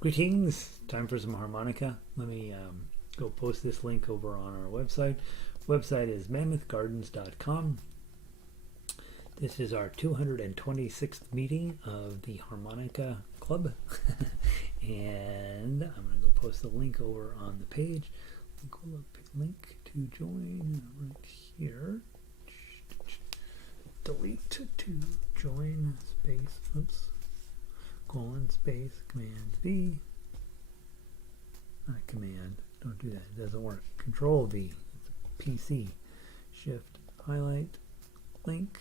Greetings. Time for some harmonica. Let me go post this link over on our website. Website is mammothgardens.com. This is our 226th meeting of the Harmonica Club. And I'm going to go post the link over on the page. Link to join right here. Delete to join space. Oops. Colon space command V. Not command. Don't do that. It doesn't work. Control V. It's a PC. Shift highlight link.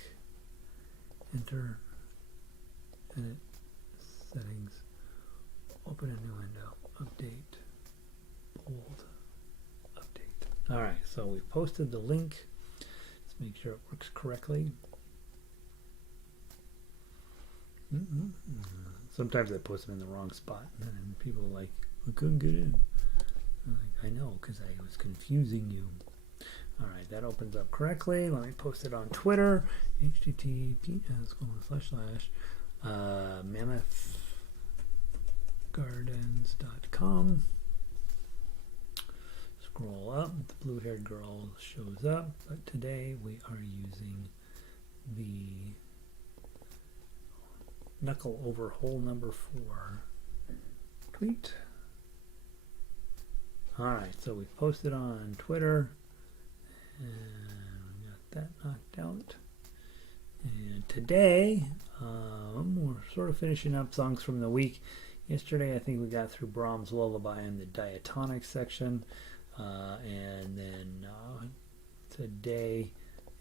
Enter. Edit settings. Open a new window. Update. Bold. Update. Alright, so we posted the link. Let's make sure it works correctly. Sometimes I post them in the wrong spot, and people are like, I couldn't get in. I'm like, I know, because I was confusing you. All right, that opens up correctly. Let me post it on Twitter. https://mammothgardens.com. Scroll up, the blue-haired girl shows up, but today we are using the knuckle over hole number 4 tweet. Alright, so we posted on Twitter and we got that knocked out. And today we're sort of finishing up songs from the week. Yesterday I think we got through Brahms' Lullaby in the Diatonic section, and then today,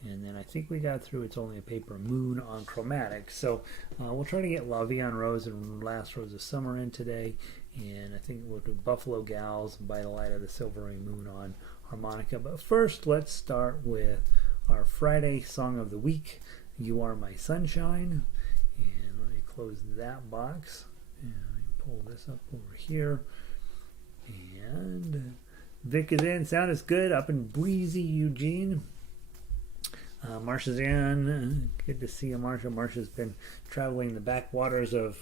and then I think we got through It's Only a Paper Moon on Chromatic. So we'll try to get Vie En Rose and Last Rose of Summer in today. And I think we'll do Buffalo Gals and By the Light of the Silvery Moon on harmonica. But first, let's start with our Friday song of the week, You Are My Sunshine. And let me close that box. And let me pull this up over here. And Vic is in. Sound is good up in breezy Eugene. Marsha's in. Good to see you, Marsha. Marsha's been traveling the backwaters of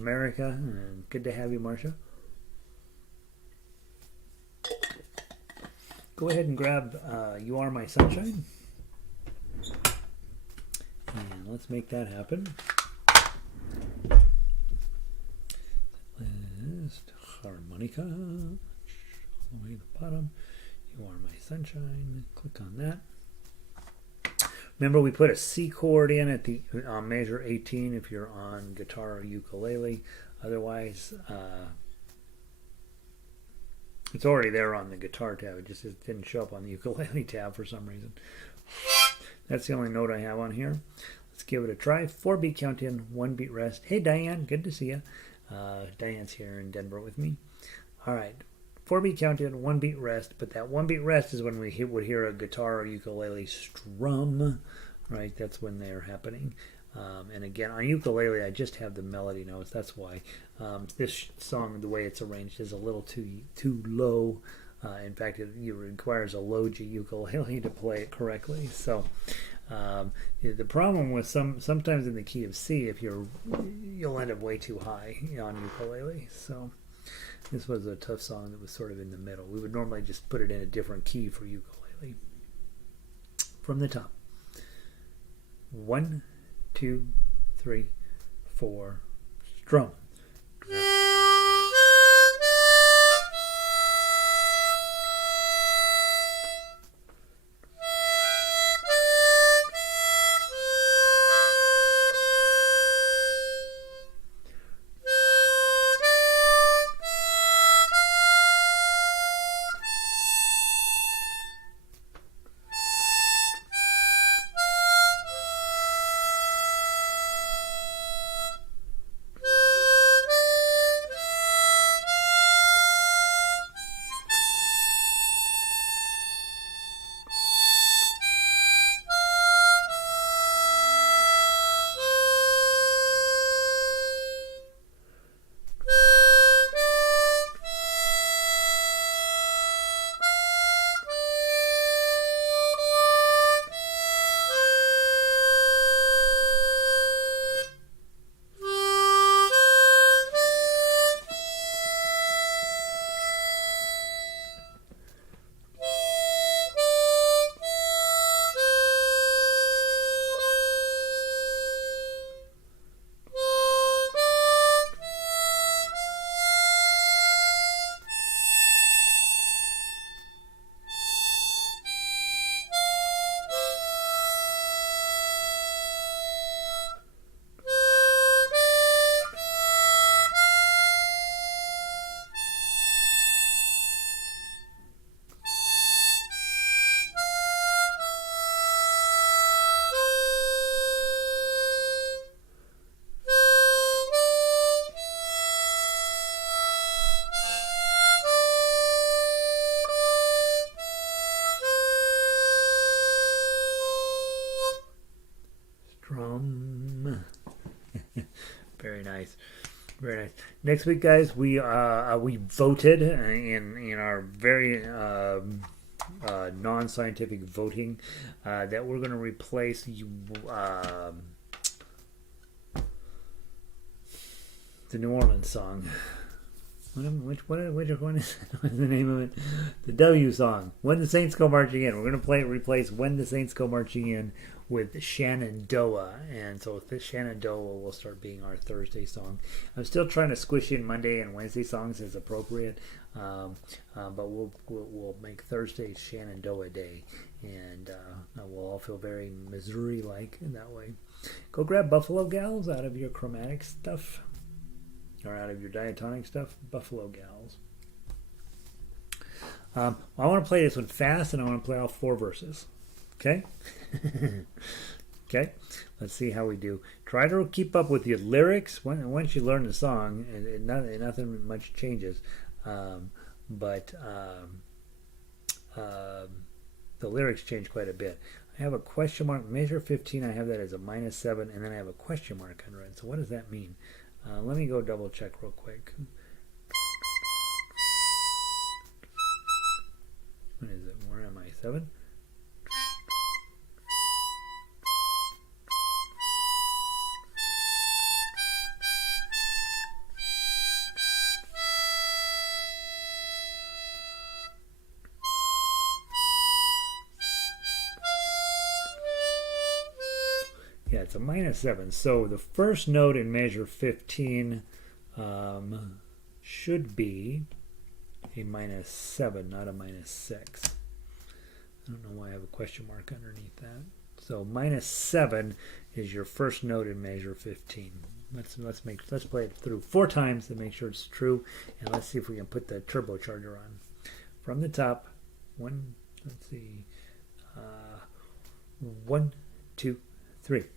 America, and good to have you, Marsha. Go ahead and grab You Are My Sunshine. And let's make that happen. List harmonica. All the way to the bottom. You Are My Sunshine. Click on that. Remember, we put a C chord in at the measure 18 if you're on guitar or ukulele. Otherwise, it's already there on the guitar tab. It just didn't show up on the ukulele tab for some reason. That's the only note I have on here. Let's give it a try. 4-beat count in, 1-beat rest. Hey, Diane, good to see you. Diane's here in Denver with me. All right. 4-beat count in, 1-beat rest, but that 1-beat rest is when we would hear a guitar or ukulele strum, right? That's when they're happening. And again, on ukulele, I just have the melody notes. That's why this song, the way it's arranged, is a little too low. In fact, it requires a low G ukulele to play it correctly. So the problem with sometimes in the key of C, you'll end up way too high on ukulele. So this was a tough song that was sort of in the middle. We would normally just put it in a different key for ukulele. From the top. 1, 2, 3, 4, strum. Very nice. Next week, guys, we voted in our very non-scientific voting that we're going to replace the New Orleans song. Which one is the name of it? The W song. When the Saints Go Marching In. We're going to replace When the Saints Go Marching In with Shenandoah. And so this Shenandoah will start being our Thursday song. I'm still trying to squish in Monday and Wednesday songs as appropriate. But we'll make Thursday Shenandoah Day. And we'll all feel very Missouri-like in that way. Go grab Buffalo Gals out of your Chromatic stuff. Or out of your Diatonic stuff, Buffalo Gals. I want to play this one fast, and I want to play all 4 verses. Okay? Okay? Let's see how we do. Try to keep up with your lyrics. Once you learn the song, nothing much changes. But the lyrics change quite a bit. I have a question mark. Measure 15, I have that as a -7, and then I have a question mark under it. So what does that mean? Let me go double check real quick. What is it? Where am I? 7? Yeah, it's a -7. So the first note in measure 15 should be a -7, not a -6. I don't know why I have a question mark underneath that. So -7 is your first note in measure 15. Let's play it through 4 times to make sure it's true, and let's see if we can put the turbocharger on. From the top, let's see, 1, 2, 3.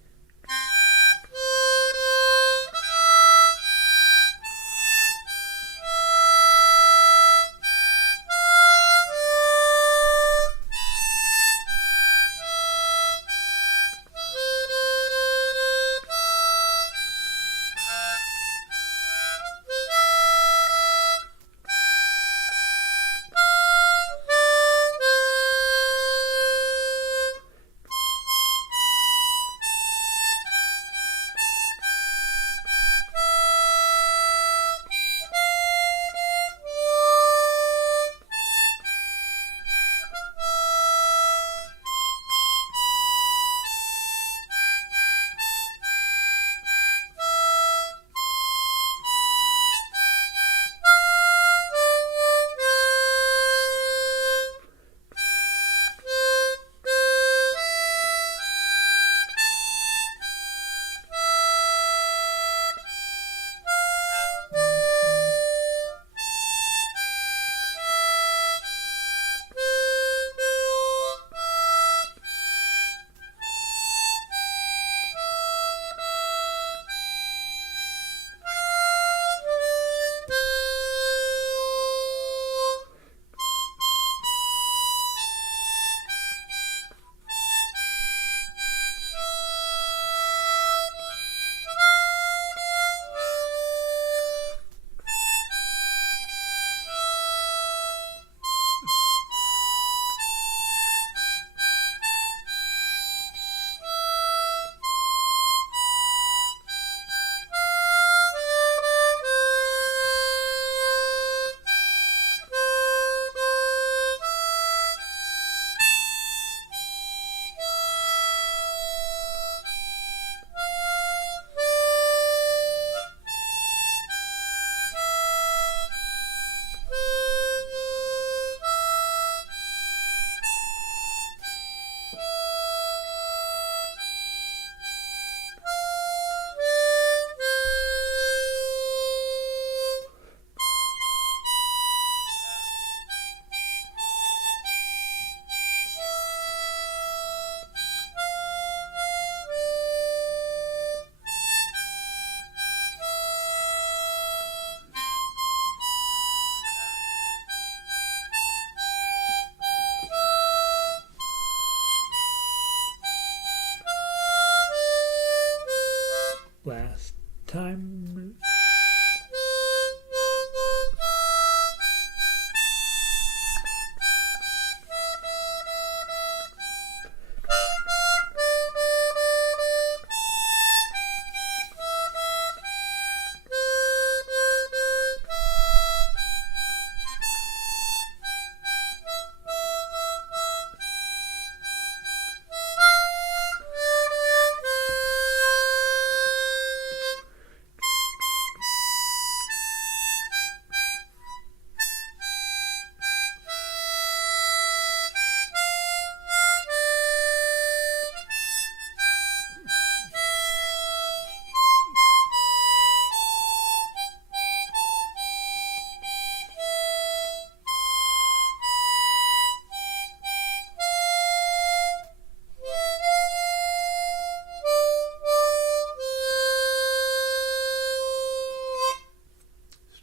Last time.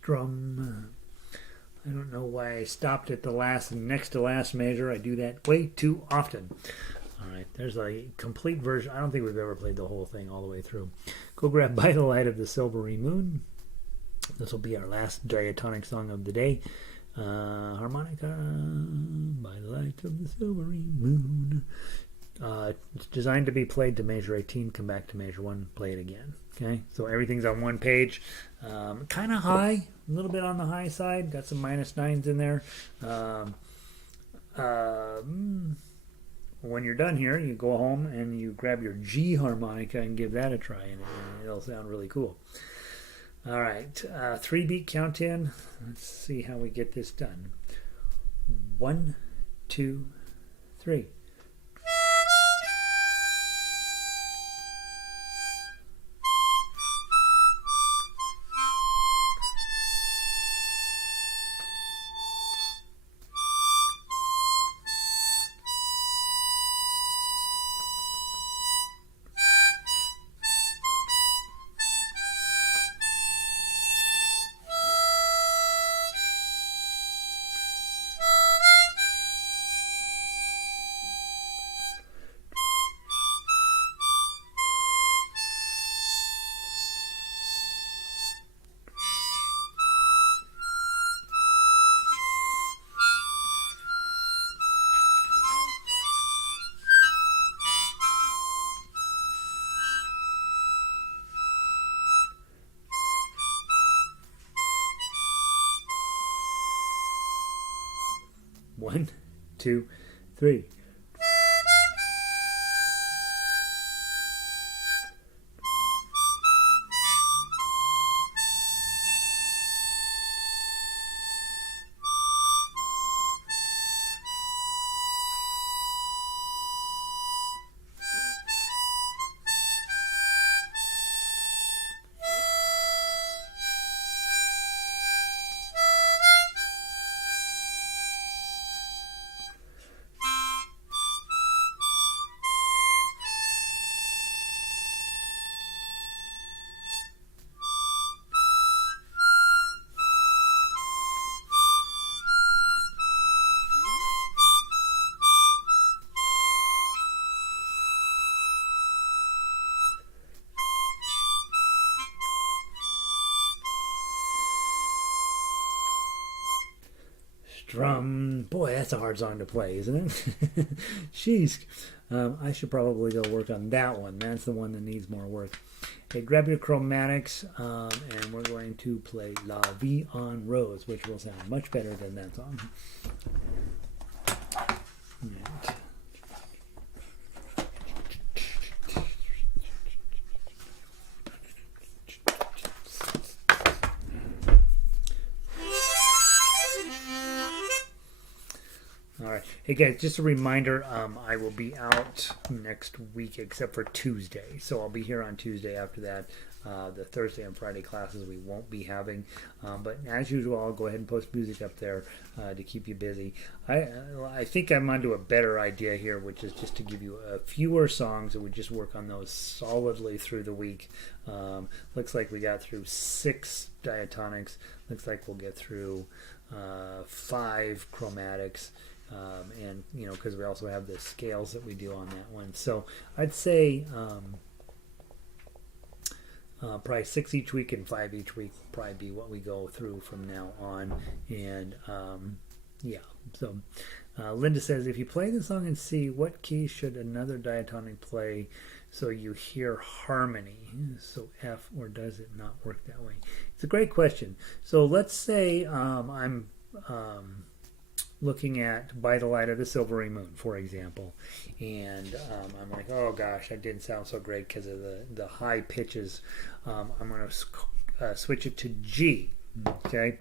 strum. I don't know why I stopped at the last and next to last measure. I do that way too often. All right, there's a complete version. I don't think we've ever played the whole thing all the way through. Go grab By the Light of the Silvery Moon. This will be our last diatonic song of the day. Harmonica, By the Light of the Silvery Moon. It's designed to be played to measure 18, come back to measure 1, play it again. Okay, so everything's on one page. Kind of high, a little bit on the high side. Got some -9s in there. When you're done here, you go home and you grab your G harmonica and give that a try, and it'll sound really cool. All right, 3-beat count in. Let's see how we get this done. 1, 2, 3. One, two, three. Strum. Boy, that's a hard song to play, isn't it? Jeez. I should probably go work on that one. That's the one that needs more work. Okay, grab your chromatics, and we're going to play La Vie En Rose, which will sound much better than that song. Right. All right. Hey guys, just a reminder, I will be out next week except for Tuesday. So I'll be here on Tuesday after that. The Thursday and Friday classes we won't be having. But as usual, I'll go ahead and post music up there to keep you busy. I think I'm onto a better idea here, which is just to give you fewer songs and we just work on those solidly through the week. Looks like we got through 6 diatonics. Looks like we'll get through 5 chromatics. And you know, because we also have the scales that we do on that one, so I'd say probably 6 each week and 5 each week will probably be what we go through from now on. And yeah, so Linda says, if you play the song in C, what key should another diatonic play so you hear harmony? So F, or does it not work that way? It's a great question. So let's say I'm looking at By the Light of the Silvery Moon, for example, and I'm like, oh gosh, that didn't sound so great because of the high pitches. I'm going to switch it to G. Okay,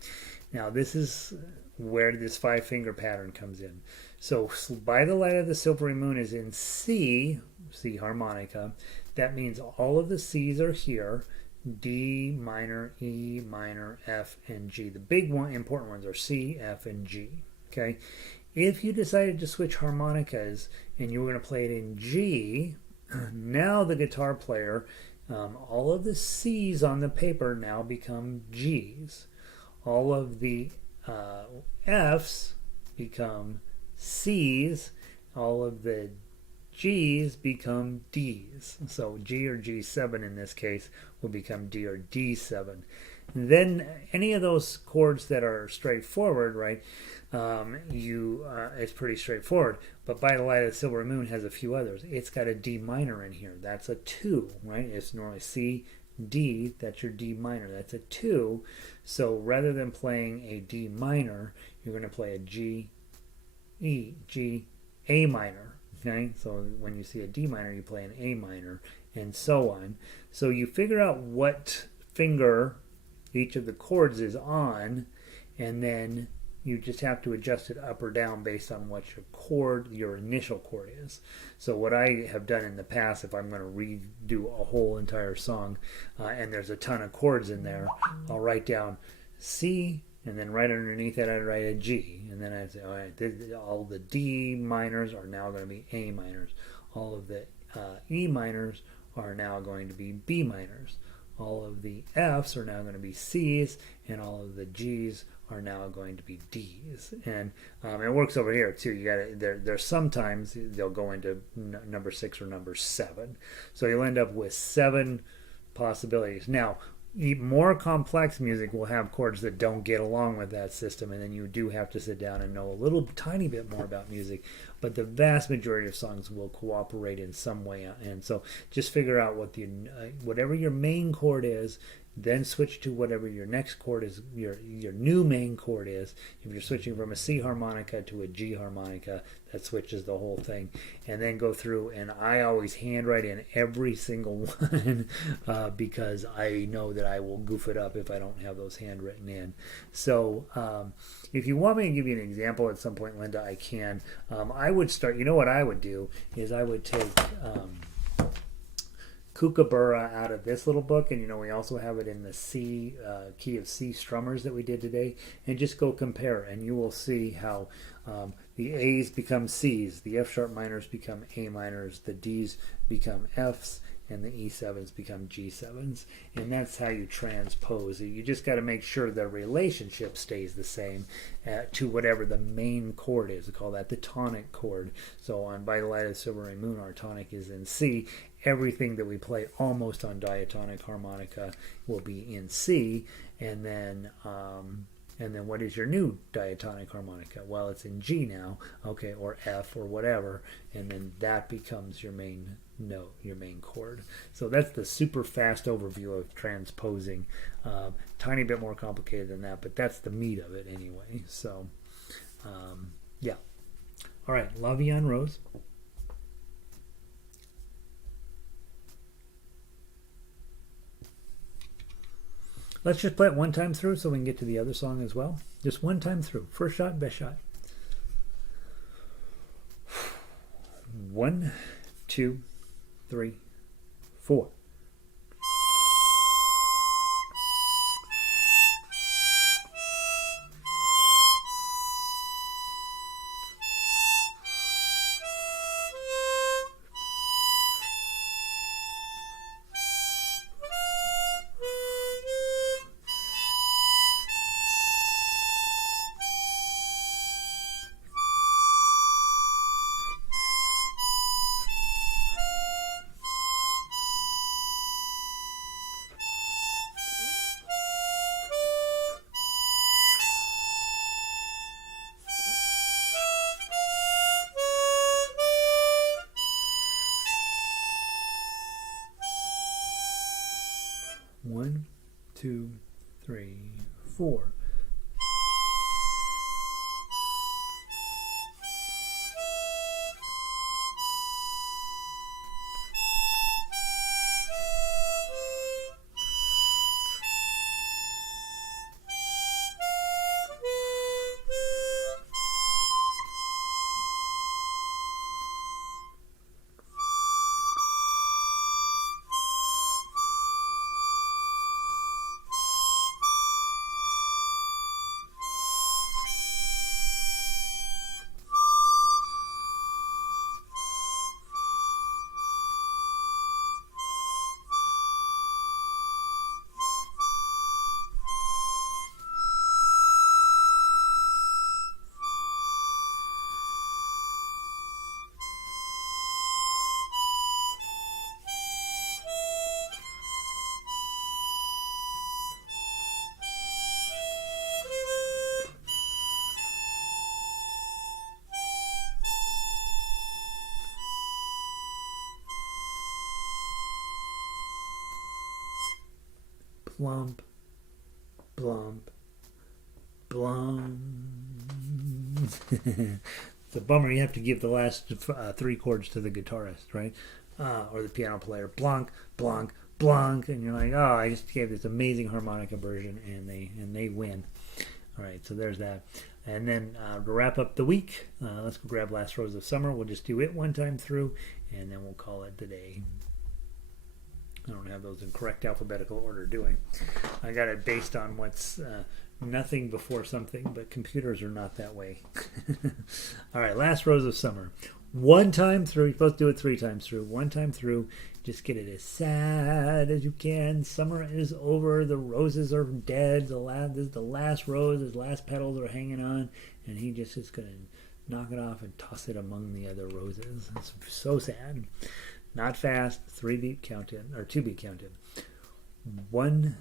now this is where this 5-finger pattern comes in. So By the Light of the Silvery Moon is in C, C harmonica. That means all of the C's are here. D minor, E minor, F, and G. The big one, important ones are C, F, and G. Okay, if you decided to switch harmonicas and you were going to play it in G, now the guitar player, all of the C's on the paper now become G's. all of the F's become C's, all of the G's become D's. So G or G7 in this case will become D or D7. And then any of those chords that are straightforward, right, it's pretty straightforward. But By the Light of the Silvery Moon has a few others. It's got a D minor in here. That's a 2, right? It's normally C, D, that's your D minor. That's a 2. So rather than playing a D minor, you're going to play a G, E, G, A minor. Okay, so when you see a D minor, you play an A minor, and so on. So you figure out what finger each of the chords is on, and then you just have to adjust it up or down based on what your initial chord is. So what I have done in the past, if I'm going to redo a whole entire song, and there's a ton of chords in there, I'll write down C, and then right underneath that I'd write a G, and then I'd say, all right, all the D minors are now going to be A minors. All of the E minors are now going to be B minors. All of the F's are now going to be C's, and all of the G's are now going to be D's. And it works over here too. You got there's sometimes they'll go into number 6 or number 7, so you'll end up with 7 possibilities. Now, more complex music will have chords that don't get along with that system, and then you do have to sit down and know a little tiny bit more about music. But the vast majority of songs will cooperate in some way, and so just figure out what whatever your main chord is, then switch to whatever your next chord is, your new main chord is. If you're switching from a C harmonica to a G harmonica, that switches the whole thing. And then go through, and I always handwrite in every single one because I know that I will goof it up if I don't have those handwritten in. So if you want me to give you an example at some point, Linda, I can. I would start, you know what I would do is I would take Kookaburra out of this little book, and we also have it in the C key of C strummers that we did today, and just go compare, and you will see how the A's become C's, the F sharp minors become A minors, the D's become F's, and the E7s become G7s, and that's how you transpose. You just got to make sure the relationship stays the same to whatever the main chord is. We call that the tonic chord. So on By the Light of the Silvery Moon, our tonic is in C. Everything that we play almost on diatonic harmonica will be in C, and then what is your new diatonic harmonica? Well, it's in G now, okay, or F or whatever, and then that becomes your main note, your main chord. So that's the super fast overview of transposing. Tiny bit more complicated than that, but that's the meat of it anyway. So, yeah. All right, Vie En Rose. Let's just play it one time through so we can get to the other song as well. Just one time through. First shot, best shot. 1, 2, 3, 4. One, two, three, 4. Blump, blump, blump. It's a bummer. You have to give the last three chords to the guitarist, right? Or the piano player. Blunk, blunk, blunk, and you're like, oh, I just gave this amazing harmonica version, and they win. All right, so there's that. And then to wrap up the week, let's go grab Last Rose of Summer. We'll just do it one time through, and then we'll call it the day. I don't have those in correct alphabetical order, do I? I got it based on what's nothing before something, but computers are not that way. All right, Last Rose of Summer. One time through. You're supposed to do it three times through. One time through. Just get it as sad as you can. Summer is over. The roses are dead. This is the last rose. His last petals are hanging on. And he just is going to knock it off and toss it among the other roses. It's so sad. Not fast. 3-beat count in. Or 2-beat count in. 1,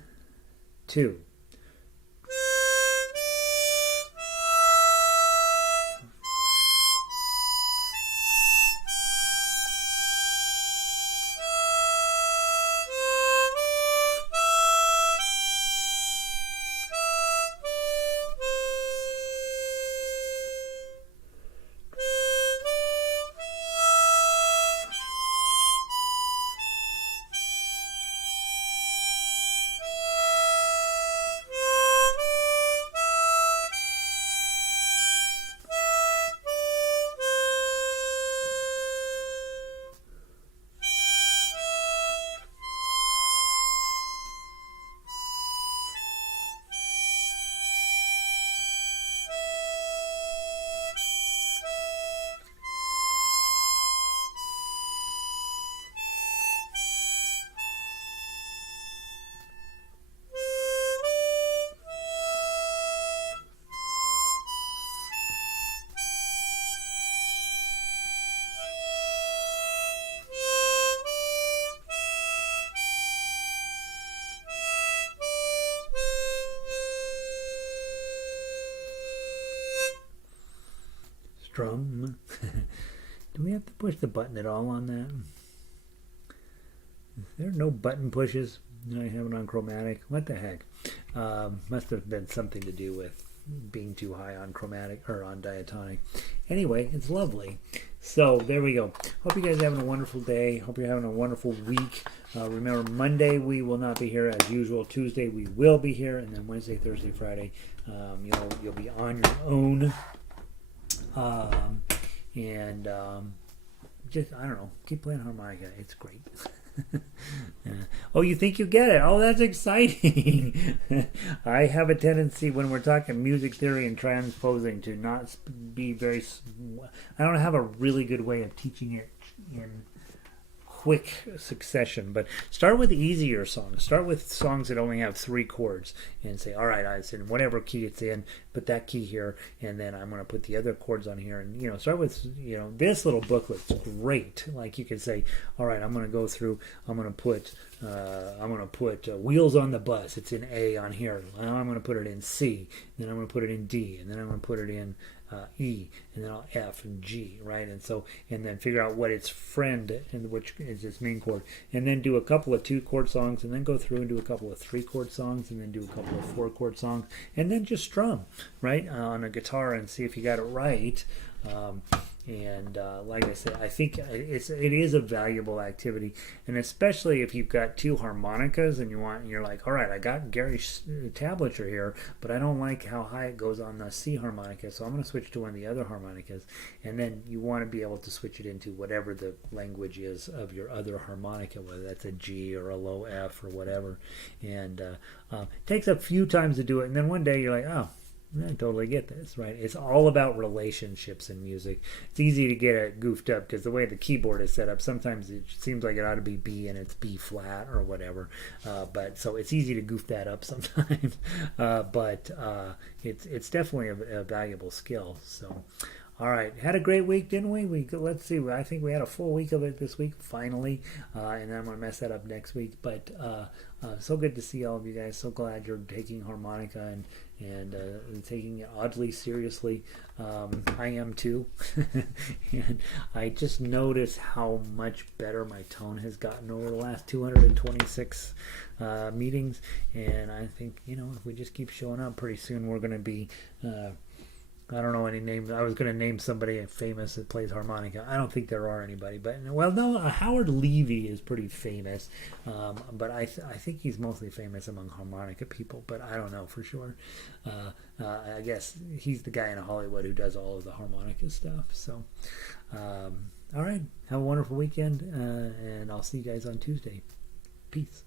2. Strum. Do we have to push the button at all on that? Is there no button pushes? I have it on Chromatic. What the heck? Must have been something to do with being too high on Chromatic or on Diatonic. Anyway, it's lovely. So there we go. Hope you guys are having a wonderful day. Hope you're having a wonderful week. Remember, Monday we will not be here as usual. Tuesday we will be here, and then Wednesday, Thursday, Friday, you'll be on your own. Just, I don't know, keep playing harmonica. It's great. Oh, you think you get it? Oh, that's exciting. I have a tendency when we're talking music theory and transposing to not be very... I don't have a really good way of teaching it in quick succession, but start with easier songs. Start with songs that only have 3 chords and say, all right, it's in whatever key it's in, put that key here, and then I'm going to put the other chords on here, and start with, this little booklet's great. Like you can say, all right, I'm going to go through, I'm going to put Wheels on the Bus. It's in A on here. Now I'm going to put it in C, then I'm going to put it in D, and then I'm going to put it in E, and then I'll F and G, right? And then figure out what its friend, and which is its main chord, and then do a couple of 2-chord songs, and then go through and do a couple of 3-chord songs, and then do a couple of 4-chord songs, and then just strum, right, on a guitar and see if you got it right. Like I said, I think it is a valuable activity, and especially if you've got 2 harmonicas and you're like, all right, I got Gary's tablature here, but I don't like how high it goes on the C harmonica, so I'm going to switch to one of the other harmonicas, and then you want to be able to switch it into whatever the language is of your other harmonica, whether that's a G or a low F or whatever, and it takes a few times to do it, and then one day you're like, oh, I totally get this, right? It's all about relationships in music. It's easy to get it goofed up because the way the keyboard is set up, sometimes it seems like it ought to be B and it's B flat or whatever. But so it's easy to goof that up sometimes. But it's definitely a valuable skill. So, All right, had a great week, didn't we? Let's see. I think we had a full week of it this week, finally, and then I'm gonna mess that up next week. But so good to see all of you guys. So glad you're taking harmonica and taking it oddly seriously. I am too, and I just noticed how much better my tone has gotten over the last 226 meetings, and I think if we just keep showing up, pretty soon we're gonna be. I don't know any names. I was going to name somebody famous that plays harmonica. I don't think there are anybody. But, well, no, Howard Levy is pretty famous. But I think he's mostly famous among harmonica people. But I don't know for sure. I guess he's the guy in Hollywood who does all of the harmonica stuff. So, all right. Have a wonderful weekend. And I'll see you guys on Tuesday. Peace.